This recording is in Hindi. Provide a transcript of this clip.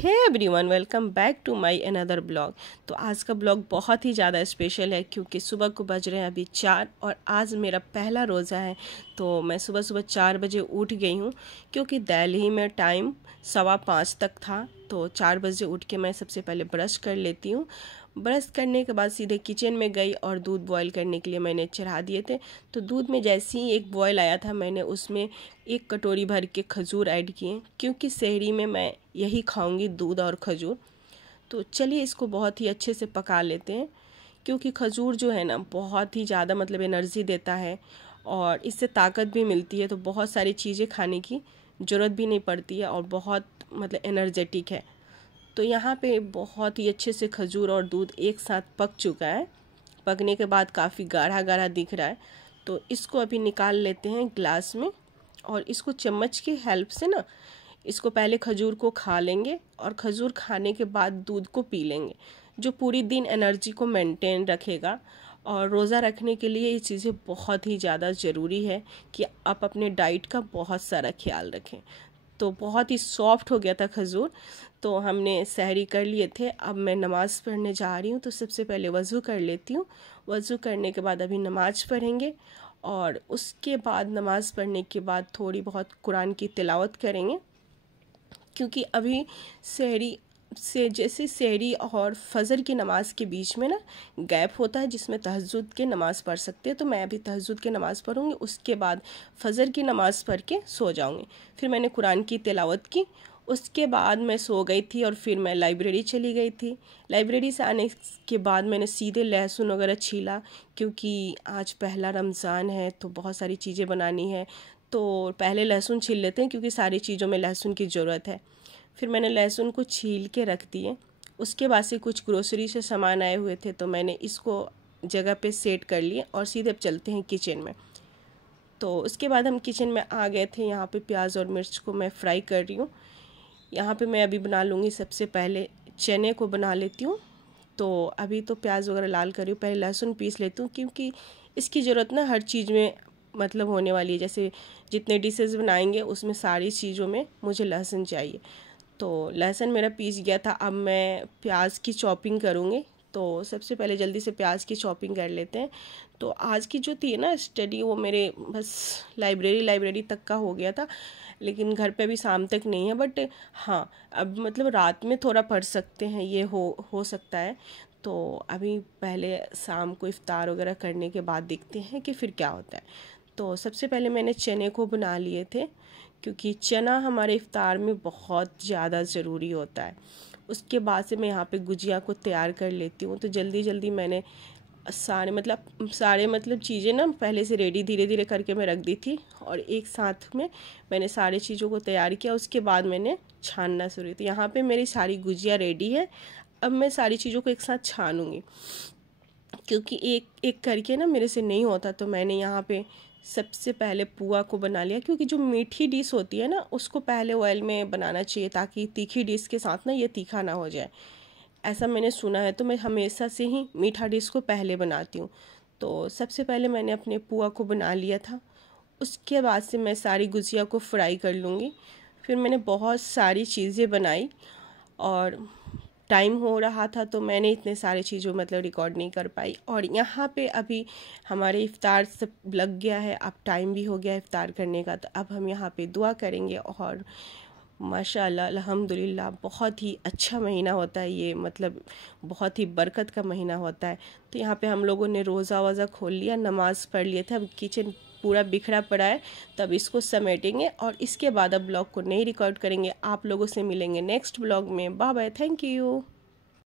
Hey everyone, welcome back to my another blog. तो आज का ब्लॉग बहुत ही ज़्यादा स्पेशल है क्योंकि सुबह को बज रहे हैं अभी 4 और आज मेरा पहला रोज़ा है। तो मैं सुबह सुबह 4 बजे उठ गई हूँ क्योंकि दिल्ली में टाइम 5:15 तक था। तो 4 बजे उठ के मैं सबसे पहले ब्रश कर लेती हूँ। ब्रश करने के बाद सीधे किचन में गई और दूध बॉईल करने के लिए मैंने चढ़ा दिए थे। तो दूध में जैसे ही एक बॉईल आया था मैंने उसमें 1 कटोरी भर के खजूर ऐड किए क्योंकि सहरी में मैं यही खाऊंगी, दूध और खजूर। तो चलिए इसको बहुत ही अच्छे से पका लेते हैं क्योंकि खजूर जो है ना बहुत ही ज़्यादा एनर्जी देता है और इससे ताकत भी मिलती है। तो बहुत सारी चीज़ें खाने की ज़रूरत भी नहीं पड़ती है और बहुत एनर्जेटिक है। तो यहाँ पे बहुत ही अच्छे से खजूर और दूध एक साथ पक चुका है। पकने के बाद काफ़ी गाढ़ा गाढ़ा दिख रहा है। तो इसको अभी निकाल लेते हैं ग्लास में और इसको चम्मच की हेल्प से ना इसको पहले खजूर को खा लेंगे और खजूर खाने के बाद दूध को पी लेंगे, जो पूरी दिन एनर्जी को मेंटेन रखेगा। और रोज़ा रखने के लिए ये चीज़ें बहुत ही ज़्यादा ज़रूरी है कि आप अपने डाइट का बहुत सारा ख्याल रखें। तो बहुत ही सॉफ्ट हो गया था खजूर। तो हमने सहरी कर लिए थे। अब मैं नमाज़ पढ़ने जा रही हूँ। तो सबसे पहले वज़ू कर लेती हूँ। वज़ू करने के बाद अभी नमाज़ पढ़ेंगे और उसके बाद नमाज़ पढ़ने के बाद थोड़ी बहुत कुरान की तिलावत करेंगे क्योंकि अभी सहरी से जैसे सहरी और फजर की नमाज़ के बीच में ना गैप होता है जिसमें तहज्जुद के नमाज़ पढ़ सकते हैं। तो मैं अभी तहज्जुद की नमाज़ पढ़ूँगी, उसके बाद फजर की नमाज़ पढ़ के सो जाऊँगी। फिर मैंने कुरान की तिलावत की, उसके बाद मैं सो गई थी और फिर मैं लाइब्रेरी चली गई थी। लाइब्रेरी से आने के बाद मैंने सीधे लहसुन वगैरह छीला क्योंकि आज पहला रमज़ान है तो बहुत सारी चीज़ें बनानी है। तो पहले लहसुन छील लेते हैं क्योंकि सारी चीज़ों में लहसुन की ज़रूरत है। फिर मैंने लहसुन को छील के रख दिए। उसके बाद से कुछ ग्रोसरी से सामान आए हुए थे तो मैंने इसको जगह पे सेट कर लिए और सीधे अब चलते हैं किचन में। तो उसके बाद हम किचन में आ गए थे। यहाँ पे प्याज और मिर्च को मैं फ्राई कर रही हूँ। यहाँ पे मैं अभी बना लूँगी, सबसे पहले चने को बना लेती हूँ। तो अभी तो प्याज वगैरह लाल कर रही हूँ, पहले लहसुन पीस लेती हूँ क्योंकि इसकी ज़रूरत ना हर चीज़ में होने वाली है। जैसे जितने डिशेज़ बनाएंगे उसमें सारी चीज़ों में मुझे लहसुन चाहिए। तो लहसुन मेरा पीस गया था। अब मैं प्याज की चॉपिंग करूँगी। तो सबसे पहले जल्दी से प्याज की चॉपिंग कर लेते हैं। तो आज की जो थी ना स्टडी वो मेरे बस लाइब्रेरी तक का हो गया था, लेकिन घर पे अभी शाम तक नहीं है। बट हाँ, अब रात में थोड़ा पढ़ सकते हैं, ये हो सकता है। तो अभी पहले शाम को इफ्तार वगैरह करने के बाद देखते हैं कि फिर क्या होता है। तो सबसे पहले मैंने चने को बना लिए थे क्योंकि चना हमारे इफ्तार में बहुत ज़्यादा ज़रूरी होता है। उसके बाद से मैं यहाँ पे गुजिया को तैयार कर लेती हूँ। तो जल्दी जल्दी मैंने सारे चीज़ें ना पहले से रेडी धीरे धीरे करके मैं रख दी थी और एक साथ में मैंने सारी चीज़ों को तैयार किया। उसके बाद मैंने छानना शुरू की। यहाँ पे मेरी सारी गुजिया रेडी है। अब मैं सारी चीज़ों को एक साथ छानूँगी क्योंकि एक एक करके ना मेरे से नहीं होता। तो मैंने यहाँ पे सबसे पहले पुआ को बना लिया क्योंकि जो मीठी डिश होती है ना उसको पहले ऑयल में बनाना चाहिए ताकि तीखी डिश के साथ ना ये तीखा ना हो जाए, ऐसा मैंने सुना है। तो मैं हमेशा से ही मीठा डिश को पहले बनाती हूँ। तो सबसे पहले मैंने अपने पुआ को बना लिया था। उसके बाद से मैं सारी गुजिया को फ्राई कर लूँगी। फिर मैंने बहुत सारी चीज़ें बनाई और टाइम हो रहा था तो मैंने इतने सारी चीज़ों रिकॉर्ड नहीं कर पाई। और यहाँ पे अभी हमारे इफ़्तार सब लग गया है, अब टाइम भी हो गया है इफ़्तार करने का। तो अब हम यहाँ पे दुआ करेंगे और माशाअल्लाह अल्हम्दुलिल्लाह बहुत ही अच्छा महीना होता है ये, बहुत ही बरकत का महीना होता है। तो यहाँ पे हम लोगों ने रोज़ा वोज़ा खोल लिया, नमाज़ पढ़ लिए थे। अब किचन पूरा बिखरा पड़ा है, तब इसको समेटेंगे और इसके बाद अब ब्लॉग को नहीं रिकॉर्ड करेंगे। आप लोगों से मिलेंगे नेक्स्ट ब्लॉग में। Bye bye, thank you.